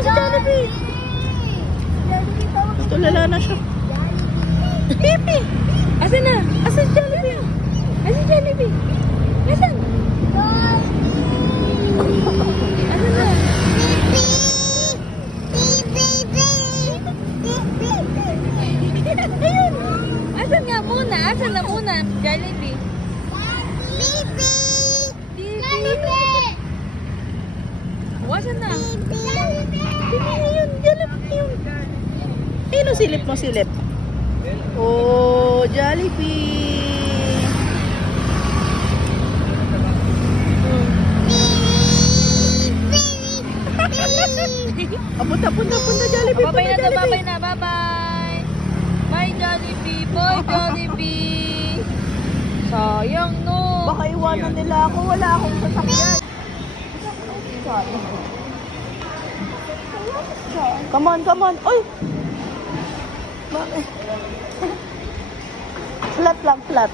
mo si Jollibee. Tulala na siya. Pipi! Asan na? Asan si Jollibee? Asan si Jollibee? Asan? Asan na? Ayun! Asan nga muna? Asan na muna? Jollibee. Asan na? Ayun! Jollibee yun! Ayun, silip mo, silip. Oh, Jollibee! Punta, Jollibee. Babay na to, babay na, bye-bye. Bye, Jollibee. Bye, Jollibee. Sayang, no. Baka iwanan nila ako. Wala akong sasakyan. Come on. Uy! Bakit? Flat lang, flat.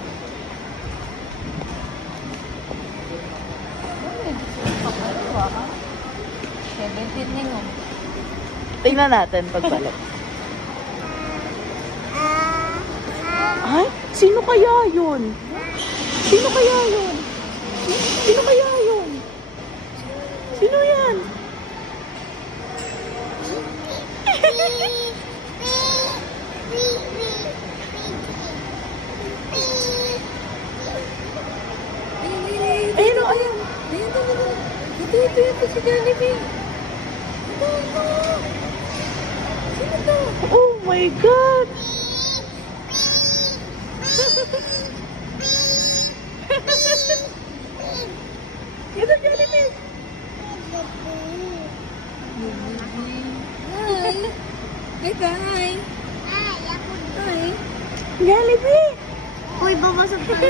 Tingnan natin pagbalik. Ay, sino kaya yun? Sino kaya yun? Sino kaya yun? Sino yan? Ayun o, ayun. Ito si Jollibee. Sino to? Oh my God! Ito, Jollibee! Hi. Hi. Hi. Jollibee! Uy, babasok ka na.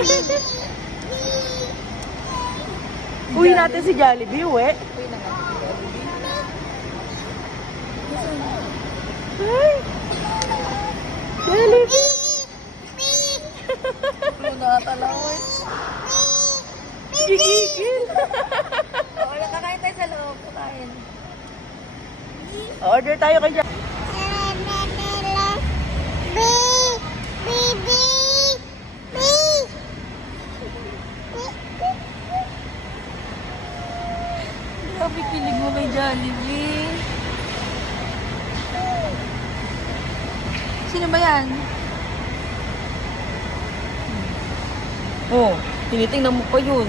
Uwi natin si Jollibee, uwi. Ay! Jollibee! Nakatalaw eh. Gigigil! Wala, kakain tayo sa loob. Kakain. Order tayo kay Jollibee. Grabe, kilig mo kay Jollibee. Sino ba yan? Oh, tinitingnan mo pa yun.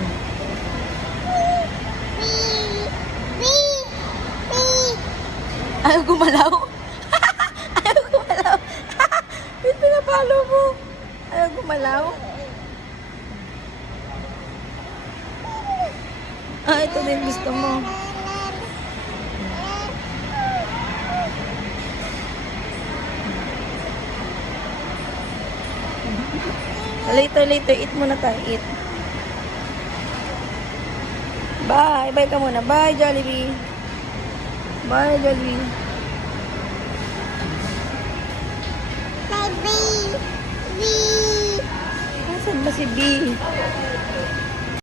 Ayaw gumalaw? Ayaw gumalaw? Ba't pinapalo mo? Ayaw gumalaw? Ah, ito din gusto mo. Later, eat muna tayo, eat. Bye, bye ka muna. Bye, Jollibee. Bye, Jollibee. Nasaan ba si B?